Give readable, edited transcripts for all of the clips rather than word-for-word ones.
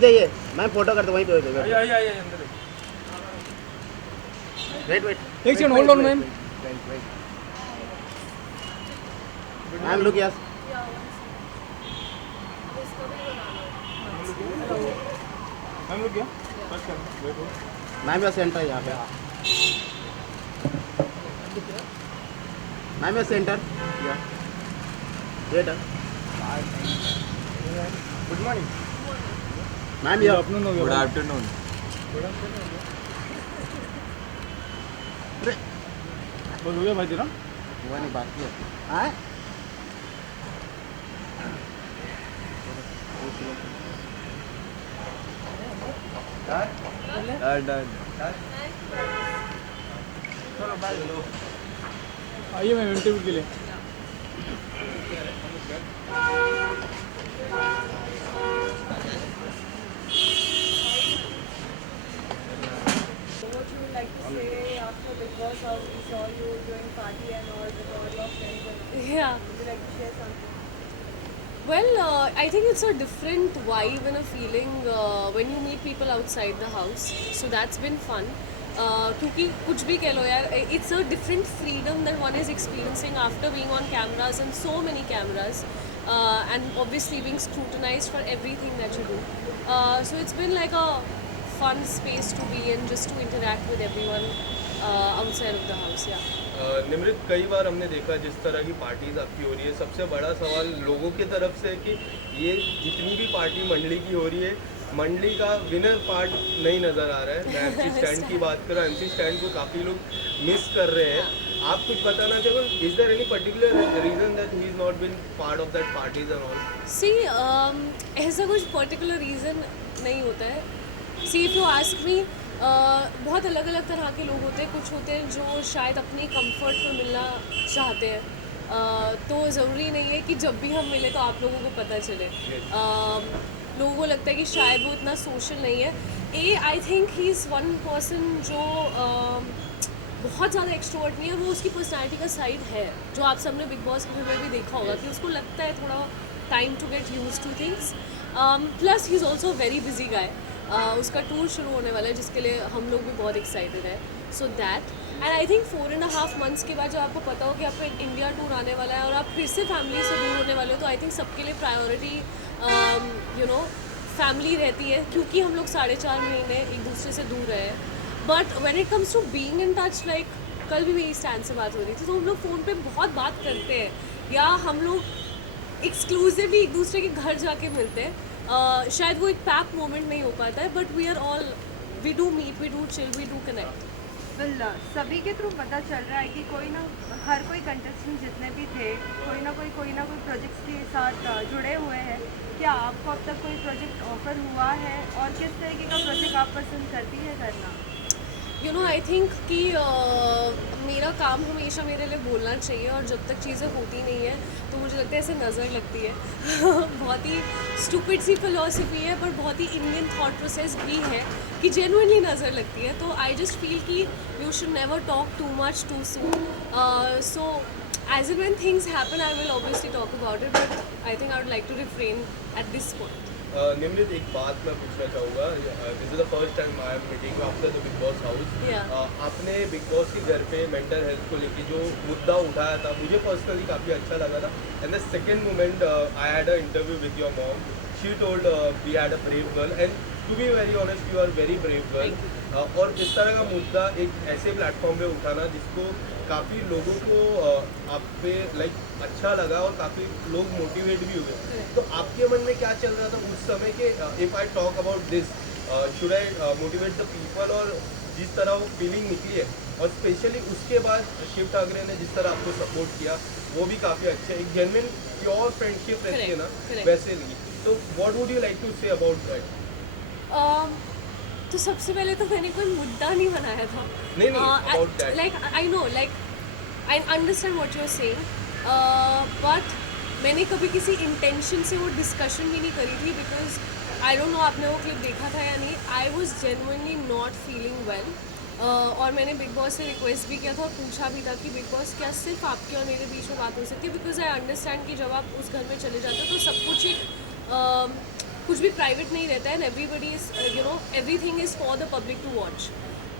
जाइए ma'am, photo करते वहीं पे होते आइए आइए आइए अंदर आइए। वेट वेट एक second hold on ma'am. Ma'am look yes ma'am लोग क्या बस कर वेट हो। मैम योर सेंटर यहाँ पे ma'am your centre wait good morning. Ma'am good your afternoon हो गया। Good afternoon. बस हो गया भाई तेरा। हुआ नहीं बाकी है हाँ डन। आइए मैम इंटरव्यू के लिए। What you would like to say after Big Boss how we saw you doing party and all with all your friends and Yeah. would you like to share something? Well, I think it's a different vibe and a feeling when you meet people outside the house. So that's been fun. क्योंकि कुछ भी कह लो यार, it's a different freedom that one is experiencing after being on cameras and so many cameras, and obviously being scrutinized for everything that you do. So it's been like a fun space to be in, just to interact with everyone outside of the house. Yeah. Nimrit, कई बार हमने देखा जिस तरह की parties आपकी हो रही है, सबसे बड़ा सवाल लोगों की तरफ से है कि ये जितनी भी पार्टी मंडली की हो रही है, मंडली का विनर पार्ट नहीं नज़र आ रहा है। मैं एमसी स्टैंड की बात करूँ, एमसी स्टैंड को काफ़ी लोग मिस कर रहे हैं। आप कुछ बताना चाहोगे, is there any particular reason that he is not been part of that parties and all? See ऐसा कुछ पर्टिकुलर रीज़न नहीं होता है. See if you ask me, बहुत अलग अलग तरह के लोग होते हैं. कुछ होते हैं जो शायद अपनी कंफर्ट में मिलना चाहते हैं, तो ज़रूरी नहीं है कि जब भी हम मिले तो आप लोगों को पता चले. लोगों को लगता है कि शायद वो इतना सोशल नहीं है. I think he is one person जो बहुत ज़्यादा एक्सट्रोवर्ट नहीं है. वो उसकी पर्सनैलिटी का साइड है जो आप सबने बिग बॉस के घर में भी देखा होगा कि उसको लगता है थोड़ा time to get used to things. Plus he is also very busy guy. उसका टूर शुरू होने वाला है जिसके लिए हम लोग भी बहुत एक्साइटेड है. So that, and I think 4.5 months के बाद जब आपको पता हो कि आपका एक इंडिया टूर आने वाला है और आप फिर से फैमिली से दूर होने वाले हो, तो आई थिंक सबके लिए प्रायोरिटी फैमिली रहती है, क्योंकि हम लोग 4.5 महीने एक दूसरे से दूर रहे हैं. But when it comes to being in touch, like कल भी मेरी स्टैंड से बात हो रही थी, तो हम लोग फ़ोन पे बहुत बात करते हैं, या हम लोग एक्सक्लूसिवली एक दूसरे के घर जाके मिलते हैं. शायद वो एक पैक मोमेंट नहीं हो पाता है, but we are all, we do meet, we do chill, we do connect. सभी के थ्रू पता चल रहा है कि कोई ना हर कोई कंटेस्टेंट जितने भी थे कोई ना कोई प्रोजेक्ट्स के साथ जुड़े हुए हैं. क्या आपको अब तक कोई प्रोजेक्ट ऑफर हुआ है और किस तरीके का प्रोजेक्ट आप पसंद करती है करना? यू नो, आई थिंक कि मेरा काम हमेशा मेरे लिए बोलना चाहिए, और जब तक चीज़ें होती नहीं है तो मुझे लगता है ऐसे नज़र लगती है. बहुत ही स्टूपिड सी फिलॉसफी है, पर बहुत ही इंडियन थॉट प्रोसेस भी है कि जेन्युइनली नज़र लगती है. तो आई जस्ट फील कि you should never talk too much too soon. So as and when things happen I will obviously talk about it, but I think I would like to refrain at this point. Nimrit, एक बात मैं पूछना चाहूँगा. This is the first time I am meeting after the Bigg Boss house. आपने Bigg Boss के घर पे mental health को लेके जो मुद्दा उठाया था, मुझे पर्सनली काफ़ी अच्छा लगा था. And the second moment, I had a interview with your mom. She told we had a brave girl, and to be very honest you are very brave girl. और इस तरह का मुद्दा एक ऐसे प्लेटफॉर्म पे उठाना जिसको काफ़ी लोगों को आप पे लाइक अच्छा लगा और काफ़ी लोग मोटिवेट भी हुए. तो आपके मन में क्या चल रहा था उस समय के, if I talk about this, should I motivate the people, और जिस तरह वो फीलिंग निकली है, और स्पेशली उसके बाद शिव ठाकरे ने जिस तरह आपको सपोर्ट किया वो भी काफ़ी अच्छा है. एक जेन्युइन प्योर फ्रेंडशिप रहती है ना, वैसे नहीं. तो what would you like to say about that? तो सबसे पहले तो मैंने कोई मुद्दा नहीं बनाया था. नहीं about that. Like I know, like I understand what you are saying, but मैंने कभी किसी इंटेंशन से वो डिस्कशन भी नहीं करी थी, बिकॉज आई डोंट नो आपने वो क्लिप देखा था या नहीं. I was genuinely not feeling well, और मैंने बिग बॉस से रिक्वेस्ट भी किया था और पूछा भी था कि बिग बॉस क्या सिर्फ आपके और मेरे बीच में बात हो सकती है, बिकॉज आई अंडरस्टैंड कि जब आप उस घर में चले जाते हो तो सब कुछ एक कुछ भी प्राइवेट नहीं रहता है, and everybody is everything is for the public to watch.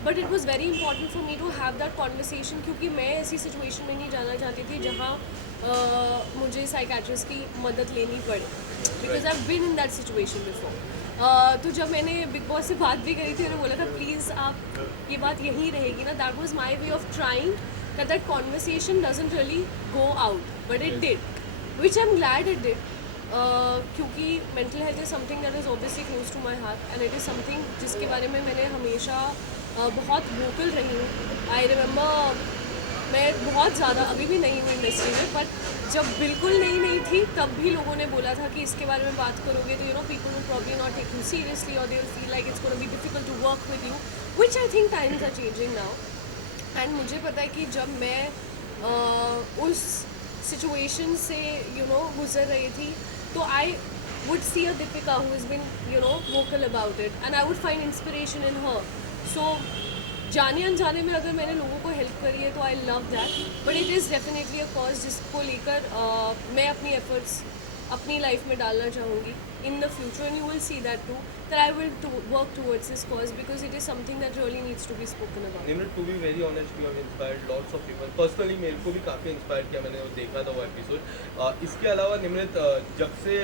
But it was very important for me to have that conversation, क्योंकि मैं ऐसी सिचुएशन में नहीं जाना चाहती थी जहाँ मुझे साइकेट्रिस्ट की मदद लेनी पड़े, because I have been in that situation before. तो जब मैंने बिग बॉस से बात भी करी थी, उन्होंने बोला था प्लीज़ आप ये बात यहीं रहेगी ना. That was my way of trying that conversation doesn't really go out, but it did, which I am glad it did. क्योंकि mental health is something that is obviously close to my heart, and it is something जिसके बारे में मैंने हमेशा बहुत vocal रही हूँ. I remember मैं बहुत ज़्यादा अभी भी नहीं हूँ इंडस्ट्री में, बट जब बिल्कुल नहीं थी तब भी लोगों ने बोला था कि इसके बारे में बात करोगे तो people will probably not take you seriously, और they will feel like it's gonna be difficult to work with you, which I think times are changing now. And मुझे पता है कि जब मैं उस सिचुएशन से गुजर रही थी, तो आई would see a Deepika who has been vocal about it, and I would find inspiration in her. So जाने अनजाने में अगर मैंने लोगों को हेल्प करी है तो I love that, but it is definitely a cause जिसको लेकर मैं अपनी एफर्ट्स अपनी लाइफ में डालना चाहूँगी in the future, and you will see that to that I will work towards this cause, because it is something that really needs to be spoken about. Nimrat, to be very honest, you have inspired lots of people. Personally मेरे को भी काफ़ी inspire किया, मैंने वो देखा था वो एपिसोड. इसके अलावा निम्रत, जब से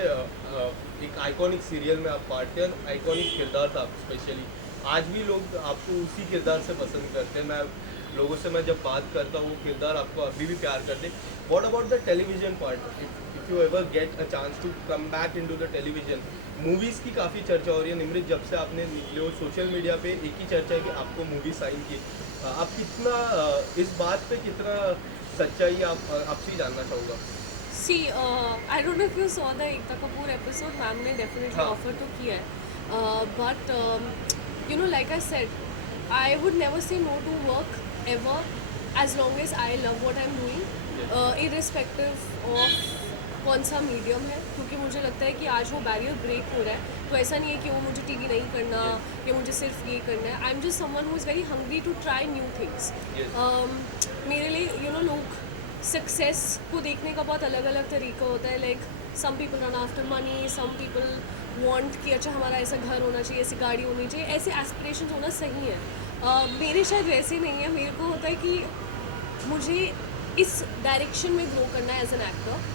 एक आइकॉनिक सीरियल में आप पार्ट थे, आइकॉनिक किरदार था स्पेशली, आज भी लोग आपको उसी किरदार से पसंद करते हैं. लोगों से मैं जब बात करता हूँ, वो किरदार आपको अभी भी प्यार करते. What about the television part? If you ever get a chance to come back into the television, movies की काफ़ी चर्चा हो रही है. निम्रत, जब से आपने निकले हो सोशल मीडिया पे एक ही चर्चा है कि आपको मूवी साइन की. आप कितना इस बात पे कितना सच्चाई है, आपसे ही जानना चाहूँगा. See I don't know if you saw the Ekta Kapoor episode, ma'am ने डेफिनेटली ऑफर तो किया है, but like I said, I would never say no to work ever, as long as I love what I'm doing, irrespective of कौन सा medium है, क्योंकि मुझे लगता है कि आज वो बैरियर ब्रेक हो रहा है. तो ऐसा नहीं है कि वो मुझे टीवी नहीं करना या मुझे सिर्फ ये करना है. I am just someone who is very hungry to try new things. मेरे लिए लोग सक्सेस को देखने का बहुत अलग अलग तरीका होता है. Like some people run after money, some people want कि अच्छा हमारा ऐसा घर होना चाहिए, ऐसी गाड़ी होनी चाहिए, ऐसे एस्पिरेशन होना सही है. मेरे शायद वैसे नहीं है. मेरे को होता है कि मुझे इस डायरेक्शन में ग्रो करना है एज एन एक्टर,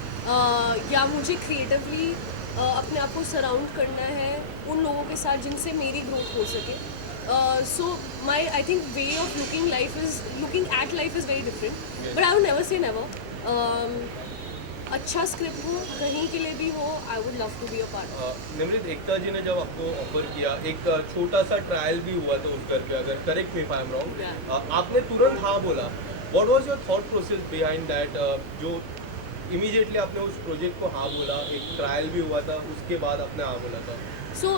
या मुझे क्रिएटिवली अपने आप को सराउंड करना है उन लोगों के साथ जिनसे मेरी ग्रोथ हो सके. So my I think way of looking at life is very different, but I would never say never. अच्छा स्क्रिप्ट हो, कहीं के लिए भी हो, I would love to be a part. Nimrat, Ekta ji ने जब आपको ऑफर किया, एक छोटा सा ट्रायल भी हुआ था उस घर पे, अगर correct me if I am wrong, आपने तुरंत हाँ बोला. What was your thought process behind that, जो इमीडिएटली आपने उस प्रोजेक्ट को हाँ बोला? एक ट्रायल भी हुआ था, उसके बाद आपने हाँ बोला था. So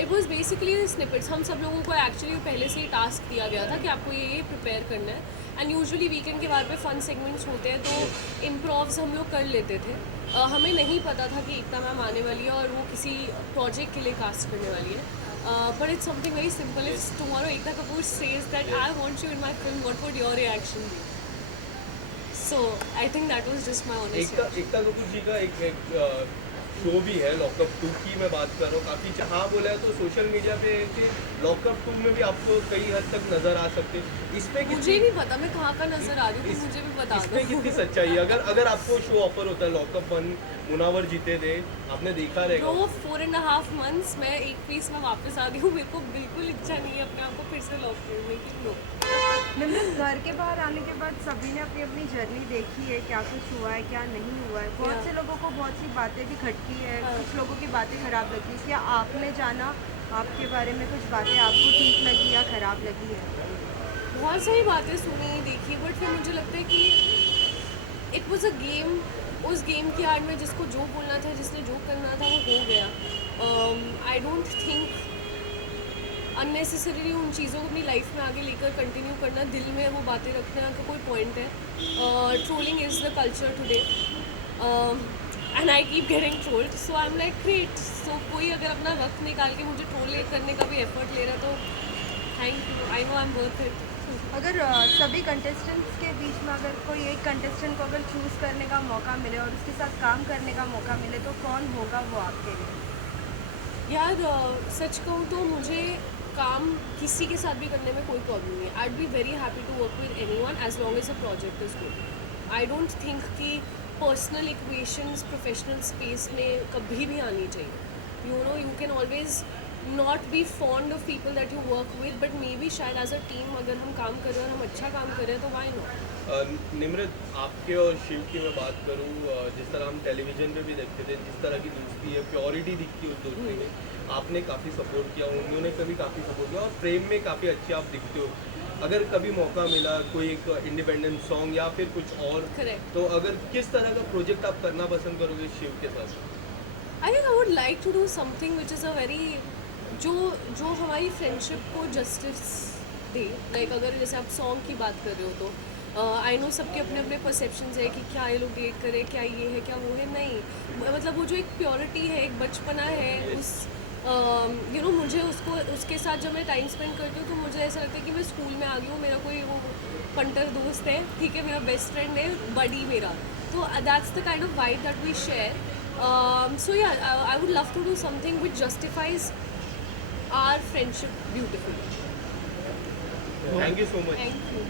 it was basically snippets. हम सब लोगों को एक्चुअली पहले से ही टास्क दिया गया था कि आपको ये प्रिपेयर करना है, एंड यूजुअली वीकेंड के बाद पे फन सेगमेंट्स होते हैं, तो इम्प्रोव्स हम लोग कर लेते थे. हमें नहीं पता था कि एकता मैम आने वाली है और वो किसी प्रोजेक्ट के लिए कास्ट करने वाली है. But it's something very simple. If tomorrow Ekta Kapoor says that I want you in my film, what would your reaction be? So I think that was just my honest. Ekta Kapoor ji का एक शो भी है lockup 2 की मैं बात कर रहा हूँ, काफ़ी हाँ बोला है, तो सोशल मीडिया पे लॉकअप 2 में भी आपको कई हद तक नज़र आ सकते. इसमें मुझे नहीं पता मैं कहाँ का नज़र आ रही हूँ, मुझे भी बता दो. इसमें कितनी सच्चाई है? अगर आपको शो ऑफर होता है लॉकअप 1, मुनावर जीते थे, आपने देखा रहेगा. तो 4.5 months मैं एक पीस में वापस आ गई हूँ. मेरे को बिल्कुल इच्छा नहीं है अपने आप को फिर से लॉक करने की. नो. निम्रत, घर के बाहर आने के बाद सभी ने अपनी अपनी जर्नी देखी है, क्या कुछ हुआ है क्या नहीं हुआ है. बहुत से लोगों को बहुत सी बातें भी खटकी है, कुछ लोगों की बातें ख़राब लगी. क्या आपने जाना, आपके बारे में कुछ बातें आपको ठीक लगी या ख़राब लगी है? बहुत सारी बातें सुनी देखी, बट फिर मुझे लगता है कि इट वॉज अ गेम. उस गेम की आड़ में जिसको जो बोलना था, जिसने जो करना था, वो हो गया. आई डोंट थिंक अननेसेसरीली उन चीज़ों को अपनी लाइफ में आगे लेकर कंटिन्यू करना, दिल में वो बातें रखने का कोई पॉइंट है. Trolling is the culture today, and I keep getting trolled. So I am like great. So कोई अगर अपना वक्त निकाल के मुझे ट्रोल करने का भी एफर्ट ले रहा है तो thank you. I know I am worth it. अगर सभी कंटेस्टेंट्स के बीच में अगर कोई एक कंटेस्टेंट को अगर चूज़ करने का मौका मिले और उसके साथ काम करने का मौका मिले, तो कौन होगा वो आपके लिए? यार सच कहूँ तो मुझे काम किसी के साथ भी करने में कोई प्रॉब्लम नहीं है. I be very happy to work with anyone as long as a project is good. I don't think कि पर्सनल इक्वेशंस प्रोफेशनल स्पेस में कभी भी आनी चाहिए. You can always not be fond of people that you work with, but may be शायद as a team अगर हम काम कर रहे हैं और हम अच्छा काम कर रहे हैं तो वाई नॉट. निम्रत, आपके और शिव की मैं बात करूँ, जिस तरह हम टेलीविज़न पे भी देखते थे, जिस तरह की दोस्ती है, प्योरिटी दिखती है उस दोस्ती में. आपने काफ़ी सपोर्ट किया, उन्होंने कभी काफ़ी सपोर्ट किया, और प्रेम में काफ़ी अच्छे आप दिखते हो. अगर कभी मौका मिला कोई एक इंडिपेंडेंट सॉन्ग या फिर कुछ और, Correct. तो अगर किस तरह का प्रोजेक्ट आप करना पसंद करोगे शिव के साथ? I think I would like to do something which is a very जो हमारी फ्रेंडशिप को जस्टिस दे. लाइक अगर जैसे आप सॉन्ग की बात कर रहे हो तो आई नो सबके अपने अपने परसेप्शंस है कि क्या ये लोग डेट करें, क्या ये है, क्या वो है. नहीं, मतलब वो जो एक प्योरिटी है, एक बचपना है, उस मुझे उसके साथ जब मैं टाइम स्पेंड करती हूँ तो मुझे ऐसा लगता है कि मैं स्कूल में आ गई हूँ. मेरा कोई वो पंटर दोस्त है, ठीक है, मेरा बेस्ट फ्रेंड है, बडी मेरा. तो that's the kind of vibe that we share. So yeah I would love to do something which justifies our friendship beautifully. Thank you so much. Thank you.